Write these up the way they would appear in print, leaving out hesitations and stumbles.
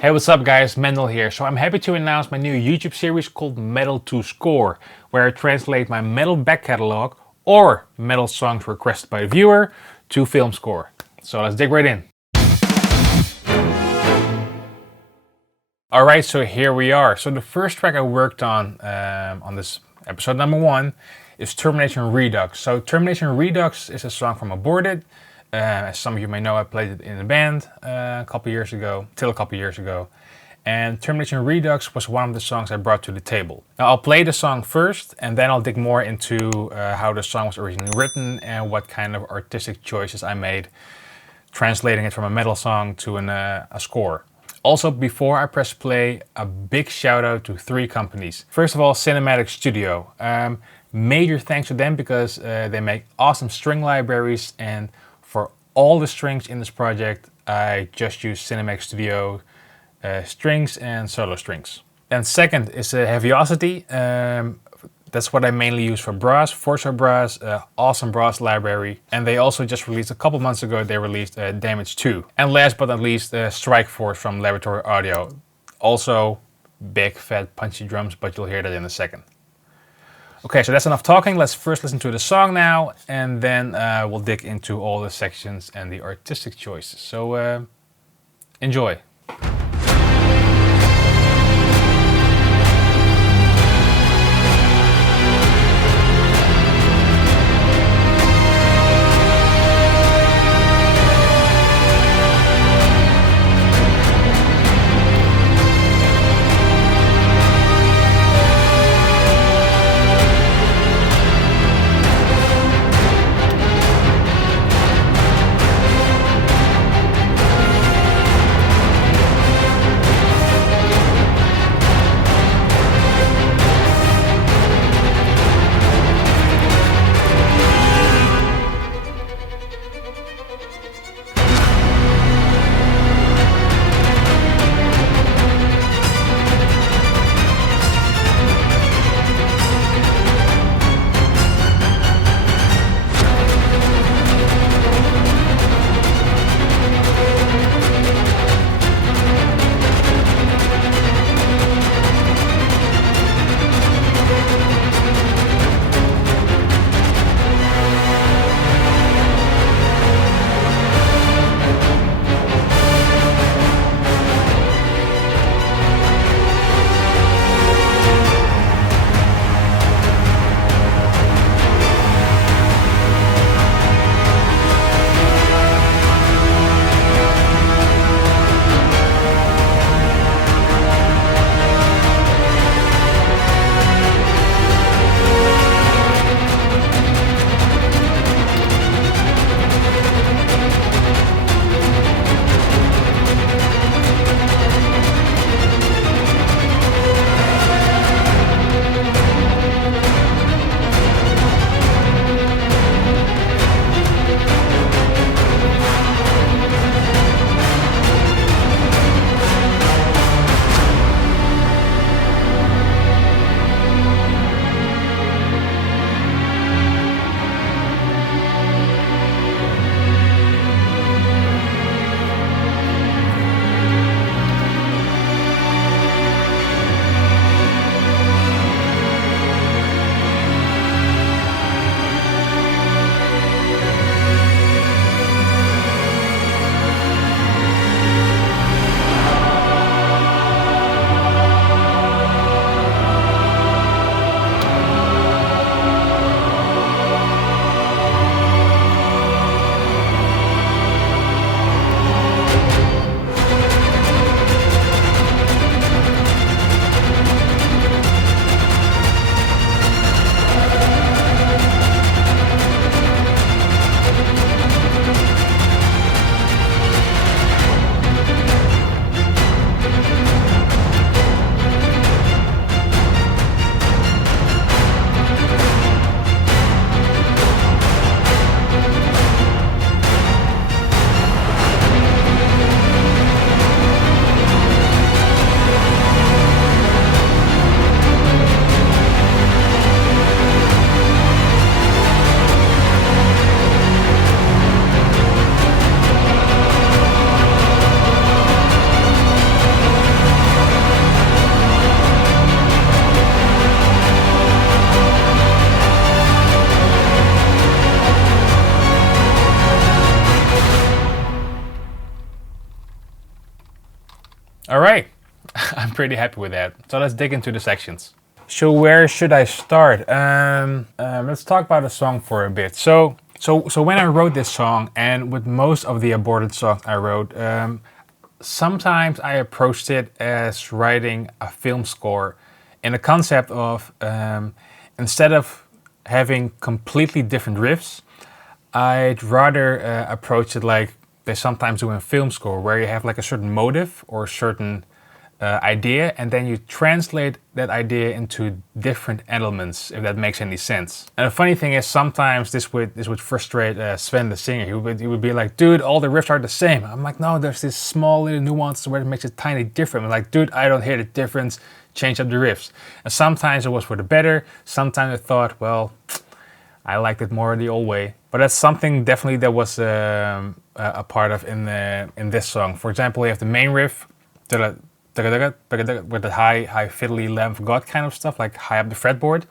Hey, what's up guys, Mendel here. So I'm happy to announce my new YouTube series called METAL2SCORE, where I translate my metal back catalog or metal songs requested by the viewer to film score. So let's dig right in. Alright, so here we are. So the first track I worked on this episode number 1 is Termination Redux. So Termination Redux is a song from Aborted. As some of you may know, I played it in a band till a couple years ago. And Termination Redux was one of the songs I brought to the table. Now I'll play the song first, and then I'll dig more into how the song was originally written and what kind of artistic choices I made translating it from a metal song to a score. Also, before I press play, a big shout out to 3 companies. First of all, Cinematic Studio. Major thanks to them because they make awesome string libraries, and for all the strings in this project, I just use Cinematic Studio strings and solo strings. And second is Heaviosity. That's what I mainly use for brass, Forza Brass, awesome brass library. And they also just released, a couple months ago, they released Damage II. And last but not least, Strike Force from Laboratory Audio. Also big, fat, punchy drums, but you'll hear that in a second. Okay, so that's enough talking. Let's first listen to the song now, and then we'll dig into all the sections and the artistic choices. So enjoy. All right, I'm pretty happy with that. So let's dig into the sections. So where should I start? Let's talk about the song for a bit. So when I wrote this song, and with most of the aborted songs I wrote, sometimes I approached it as writing a film score in the concept of instead of having completely different riffs, I'd rather approach it like they sometimes do in film score, where you have like a certain motive or a certain idea, and then you translate that idea into different elements, if that makes any sense. And the funny thing is, sometimes this would frustrate Sven, the singer. He would be like, dude, all the riffs are the same. I'm like, no, there's this small little nuance where it makes it tiny different. I'm like, dude, I don't hear the difference, change up the riffs. And sometimes it was for the better, sometimes I thought, well, I liked it more the old way. But that's something definitely that was a part of in this song. For example, we have the main riff, with the high fiddly Lamb of God kind of stuff, like high up the fretboard.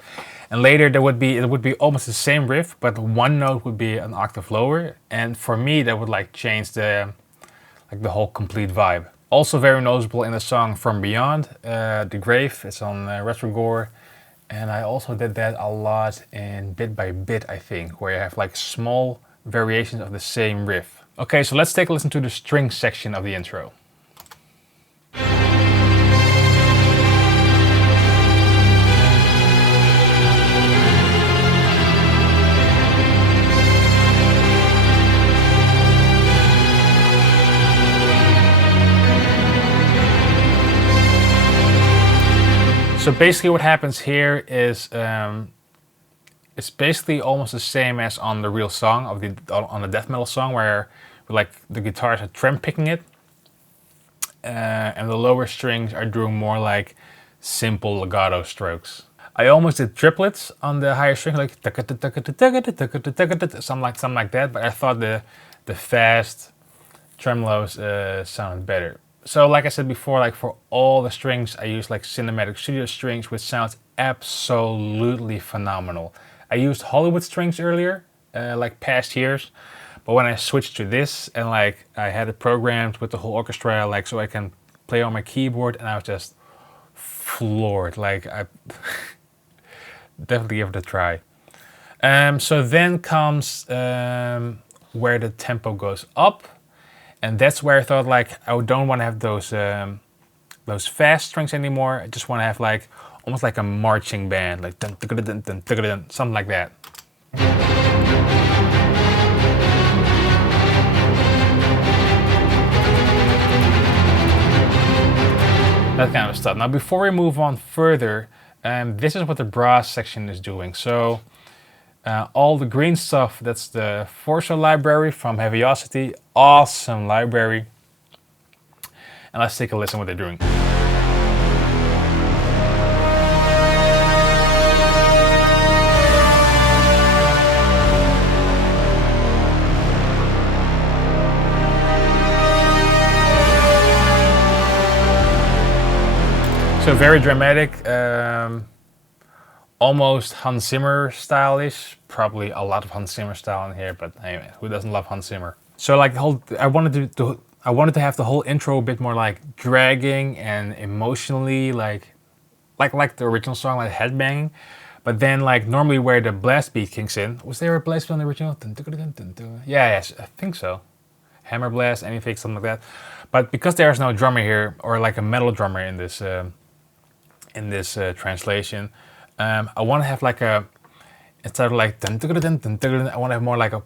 And later it would be almost the same riff, but one note would be an octave lower. And for me, that would like change the whole complete vibe. Also very noticeable in the song From Beyond, The Grave. It's on Retrogore. And I also did that a lot in Bit by Bit, I think, where you have like small variations of the same riff. Okay, so let's take a listen to the string section of the intro. So basically what happens here is it's basically almost the same as on the real song on the death metal song, where like the guitars are trem picking it, and the lower strings are doing more like simple legato strokes. I almost did triplets on the higher string, like something like that, but I thought the fast tremolos sounded better. So like I said before, like for all the strings, I use like cinematic studio strings, which sounds absolutely phenomenal. I used Hollywood strings earlier, like past years, but when I switched to this and like I had it programmed with the whole orchestra, like so I can play on my keyboard, and I was just floored. Like I definitely give it a try. So then comes where the tempo goes up. And that's where I thought like I don't want to have those fast strings anymore. I just want to have like almost like a marching band, like dun, dun, dun, dun, dun, dun, something like that. That kind of stuff. Now before we move on further, this is what the brass section is doing. So all the green stuff, that's the Forza library from Heaviosity. Awesome library. And let's take a listen what they're doing. So very dramatic. Almost Hans Zimmer stylish, probably a lot of Hans Zimmer style in here, but anyway, who doesn't love Hans Zimmer? So like the whole, I wanted to have the whole intro a bit more like dragging and emotionally like the original song, like headbanging. But then like normally where the blast beat kicks in, was there a blast beat on the original? Yeah, yes, I think so. Hammer blast, anything, something like that. But because there's no drummer here, or like a metal drummer in this translation, I want to have like instead of like I want to have more like a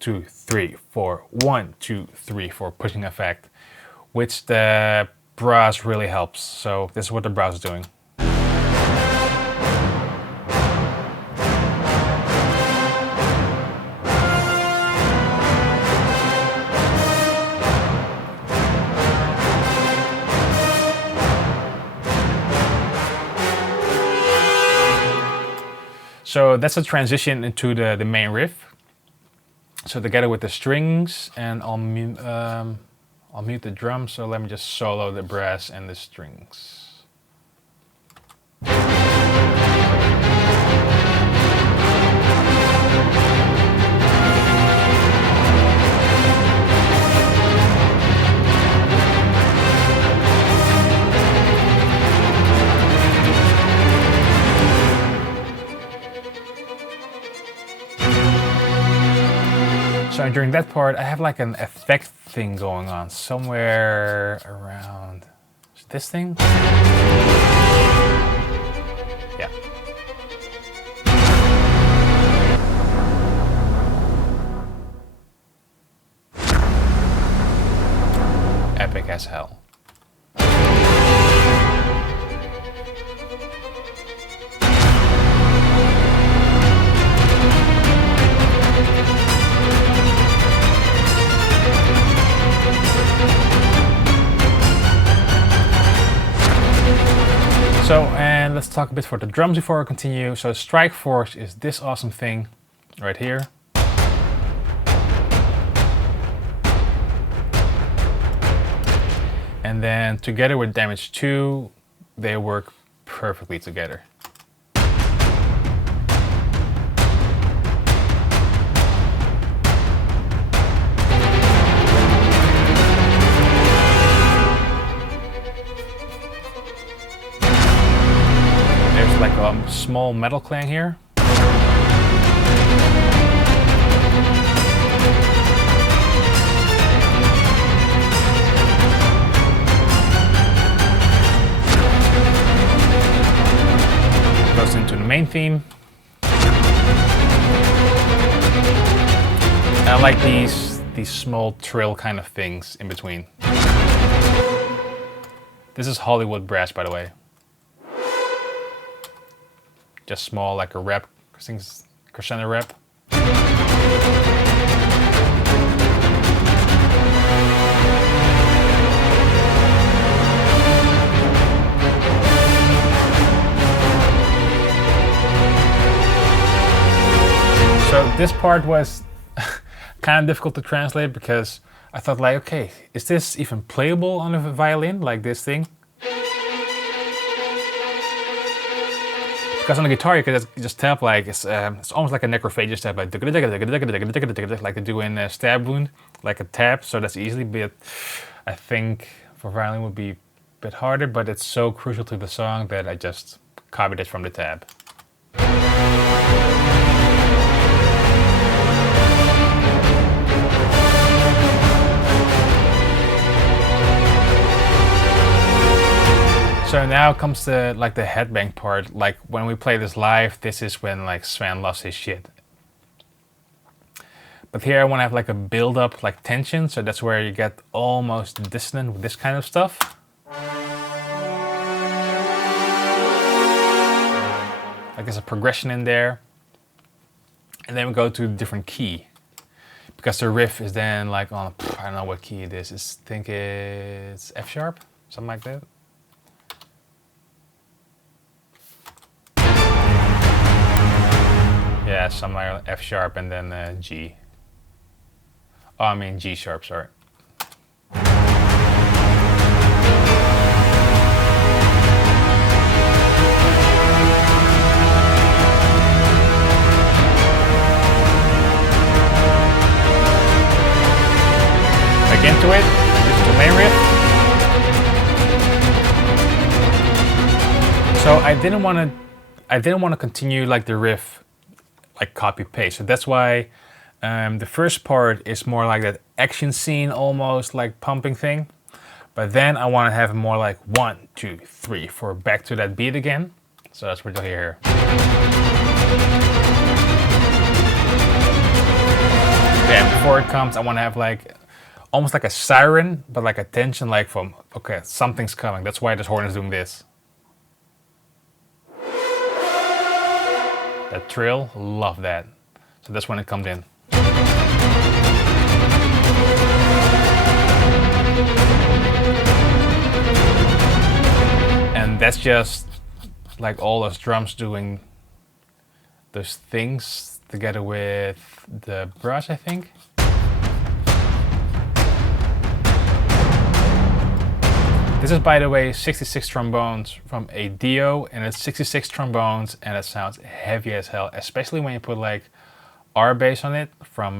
2, 3, 4, 1, 2, 3, 4 pushing effect, which the brass really helps. So this is what the brass is doing. So that's a transition into the main riff. So together with the strings, and I'll mute the drums. So let me just solo the brass and the strings. and during that part, I have like an effect thing going on somewhere around this thing. Yeah. Epic as hell. So, and let's talk a bit for the drums before I continue. So Strike Force is this awesome thing right here. And then together with Damage 2, they work perfectly together. Like a small metal clang here. Goes into the main theme. And I like these small trill kind of things in between. This is Hollywood brass, by the way. Just small, like a rep, I think it's crescendo rep. So this part was kind of difficult to translate because I thought like, okay, is this even playable on a violin, like this thing? Because on the guitar you can just tap like, it's almost like a necrophagus tap, like they do in Stab Wound, like a tap, so that's easily, but I think for violin would be a bit harder, but it's so crucial to the song that I just copied it from the tab. So now comes the the headbang part. Like when we play this live, this is when like Sven lost his shit. But here I want to have like a build up, like tension, so that's where you get almost dissonant with this kind of stuff. Like there's a progression in there. And then we go to a different key. Because the riff is then like on, I don't know what key it is. I think it's F sharp, something like that. Yeah, somewhere like F sharp and then G. Oh, I mean G sharp, sorry. Back into it. This is the main riff. So I didn't want to continue like the riff like copy paste. So that's why the first part is more like that action scene, almost like pumping thing. But then I want to have more like 1, 2, 3, 4, back to that beat again. So that's what you'll hear here. Yeah, before it comes, I want to have like almost like a siren, but like a tension, like from, okay, something's coming. That's why this horn is doing this. That trill, love that. So that's when it comes in. And that's just like all those drums doing those things together with the brush, I think. This is, by the way, 66 trombones from a Dio, and it's 66 trombones, and it sounds heavy as hell, especially when you put like R bass on it from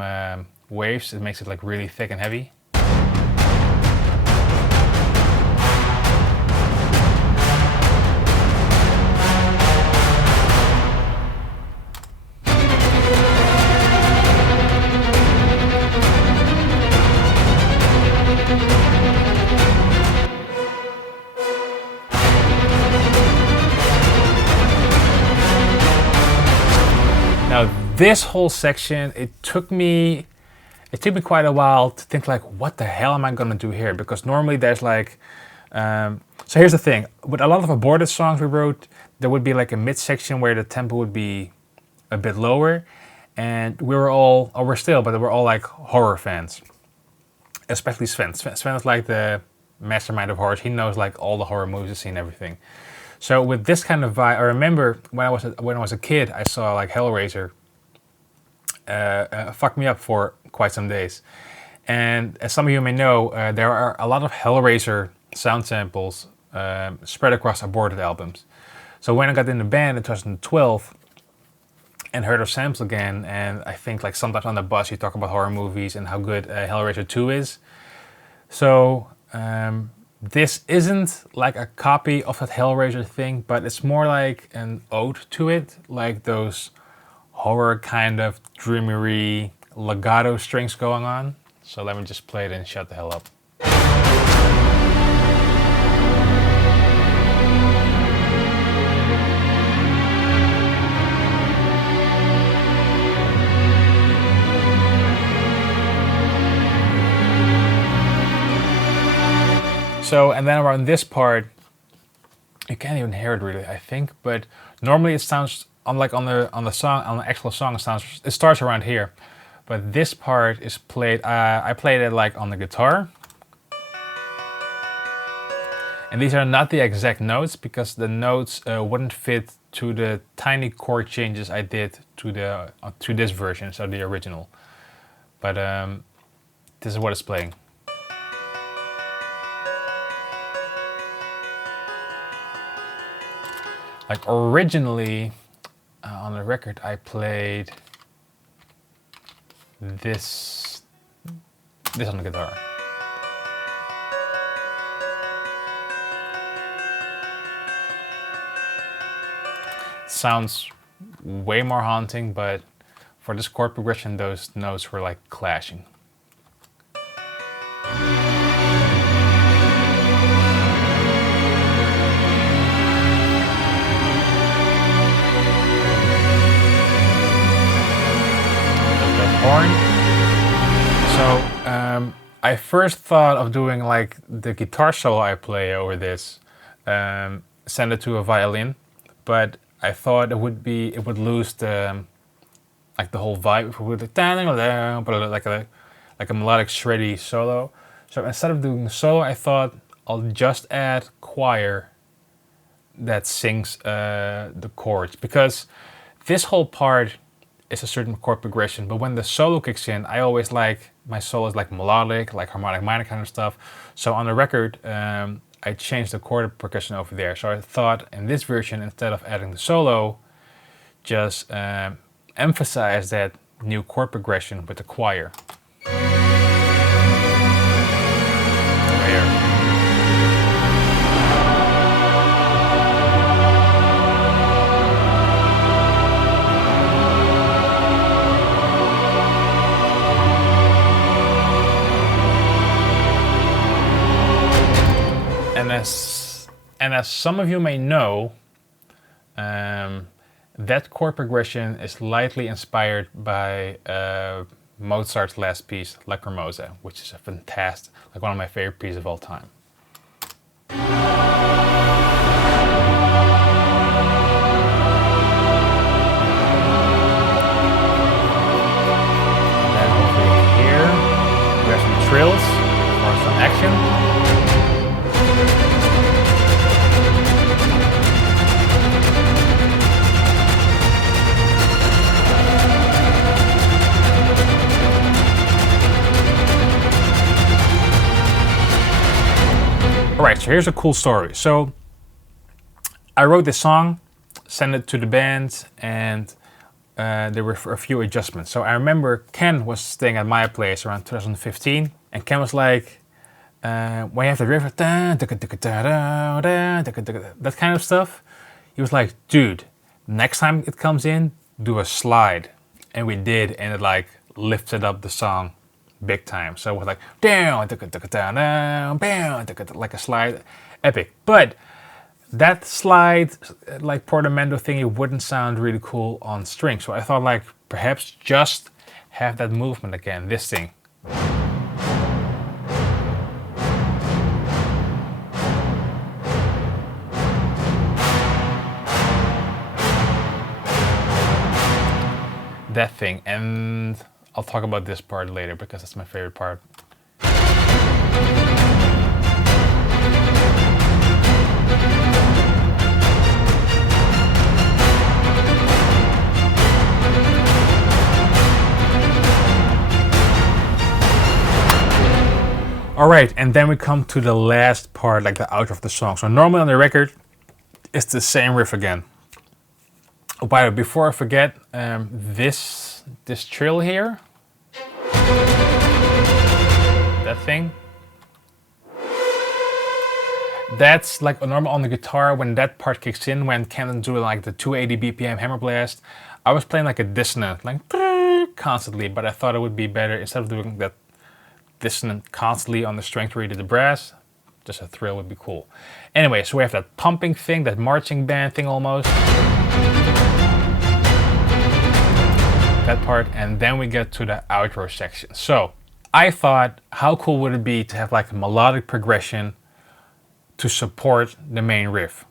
Waves. It makes it like really thick and heavy. this whole section, it took me quite a while to think like, what the hell am I gonna do here? Because normally there's like, so here's the thing, with a lot of aborted songs we wrote, there would be like a midsection where the tempo would be a bit lower, and we were all, or we're still, but we're all like horror fans, especially Sven. Sven is like the mastermind of horrors. He knows like all the horror movies he's seen, everything. So with this kind of vibe, I remember when I was a kid, I saw like Hellraiser fuck me up for quite some days. And as some of you may know, there are a lot of Hellraiser sound samples spread across aborted albums. So when I got in the band in 2012 and heard of samples again, and I think like sometimes on the bus you talk about horror movies and how good Hellraiser 2 is. So this isn't like a copy of that Hellraiser thing, but it's more like an ode to it, like those horror kind of dreamery legato strings going on. So let me just play it and shut the hell up. So, and then around this part, you can't even hear it really, I think, but normally it sounds, unlike on the song, on the actual song, it starts around here. But this part is played, I played it like on the guitar. And these are not the exact notes because the notes wouldn't fit to the tiny chord changes I did to this version, so the original. But this is what it's playing. Like originally on the record I played this on the guitar. It sounds way more haunting, but for this chord progression those notes were like clashing. Horn. So I first thought of doing like the guitar solo I play over this, send it to a violin, but I thought it would lose the like the whole vibe. It would like a melodic shreddy solo. So instead of doing the solo, I thought I'll just add choir that sings the chords, because this whole part is a certain chord progression, but when the solo kicks in, I always like my solos like melodic, like harmonic minor kind of stuff. So on the record, I changed the chord progression over there. So I thought in this version, instead of adding the solo, just emphasize that new chord progression with the choir. Here. And as some of you may know, that chord progression is lightly inspired by Mozart's last piece, Lacrimosa, which is a fantastic, like one of my favorite pieces of all time. And then over here, we have some trills or some action. Alright, so here's a cool story. So I wrote this song, sent it to the band, and there were a few adjustments. So I remember Ken was staying at my place around 2015, and Ken was like, when you have the riff, that kind of stuff, he was like, dude, next time it comes in, do a slide. And we did, and it like lifted up the song big time. So it was like down, like a slide, epic. But that slide, like portamento thingy, wouldn't sound really cool on strings. So I thought like perhaps just have that movement again, this thing. That thing, and I'll talk about this part later because that's my favorite part. Alright, and then we come to the last part, like the outro of the song. So normally on the record, it's the same riff again. Oh, by the way, before I forget, this trill here, that thing, that's like normal on the guitar when that part kicks in, when Camden's doing like the 280 BPM hammer blast. I was playing like a dissonant, like constantly, but I thought it would be better instead of doing that dissonant constantly on the strength where you did the brass, just a thrill would be cool. Anyway, so we have that pumping thing, that marching band thing almost. That part, and then we get to the outro section. So I thought, how cool would it be to have like a melodic progression to support the main riff?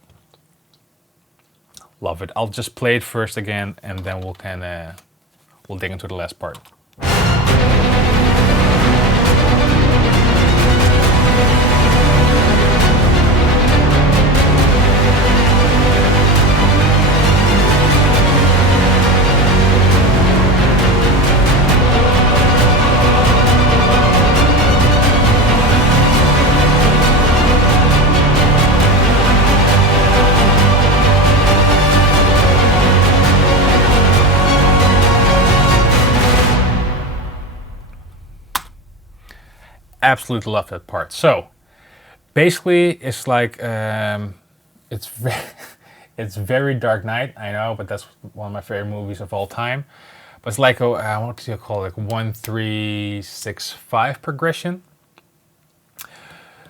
Love it. I'll just play it first again, and then we'll dig into the last part. Absolutely love that part. So basically it's like it's very Dark Knight, I know, but that's one of my favorite movies of all time. But it's like I want to call it like 1-3-6-5 progression.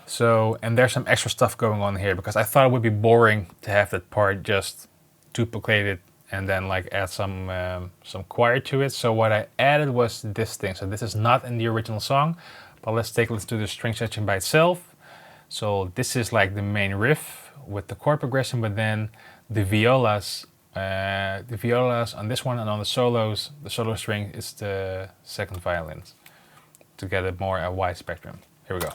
So, and there's some extra stuff going on here because I thought it would be boring to have that part just duplicated and then like add some choir to it. So what I added was this thing. So this is not in the original song. But let's do the string section by itself. So this is like the main riff with the chord progression, but then the violas on this one, and on the solos, the solo string is the second violins to get a more wide spectrum. Here we go.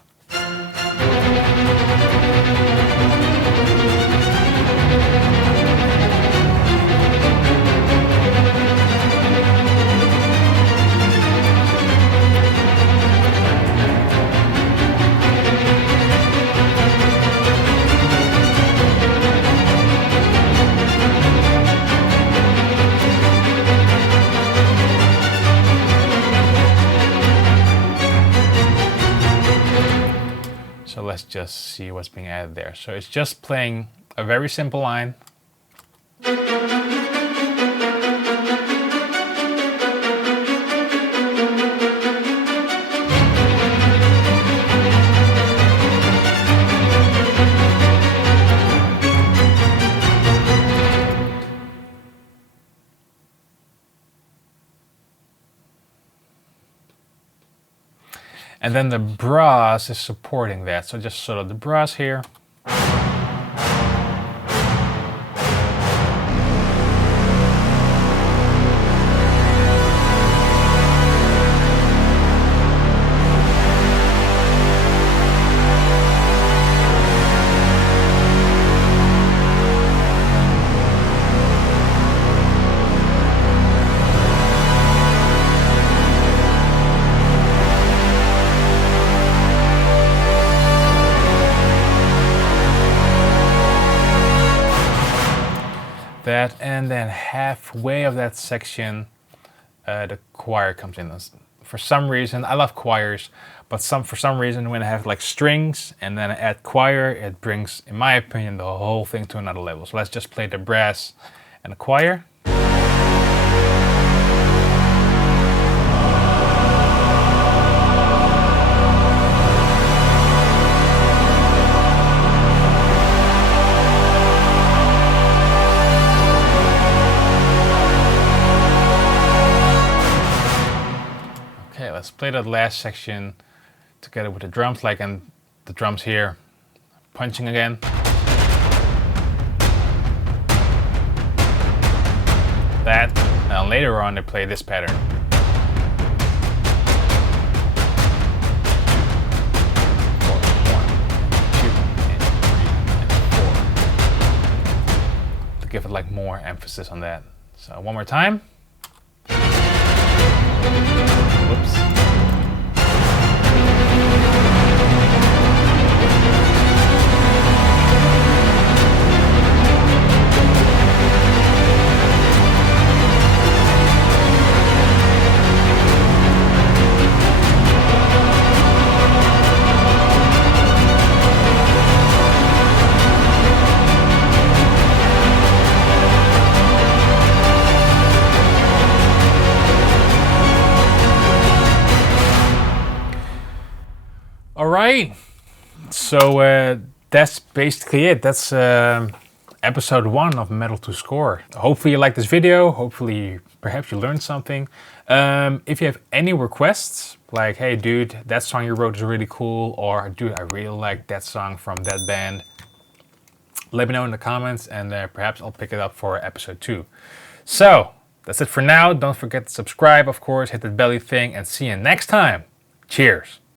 So let's just see what's being added there. So it's just playing a very simple line. And then the brass is supporting that. So just sort of the brass here. That, and then halfway of that section the choir comes in. For some reason, I love choirs, but for some reason when I have like strings and then I add choir, it brings, in my opinion, the whole thing to another level. So let's just play the brass and the choir. play that last section together with the drums, like and the drums here, punching again. That, and later on they play this pattern. Give it like more emphasis on that. So one more time. Whoops. Alright, so that's basically it. That's episode 1 of METAL2SCORE. Hopefully you liked this video, hopefully perhaps you learned something. If you have any requests, like hey dude, that song you wrote is really cool, or dude, I really like that song from that band, let me know in the comments and perhaps I'll pick it up for episode 2. So, that's it for now. Don't forget to subscribe, of course, hit that belly thing, and see you next time. Cheers!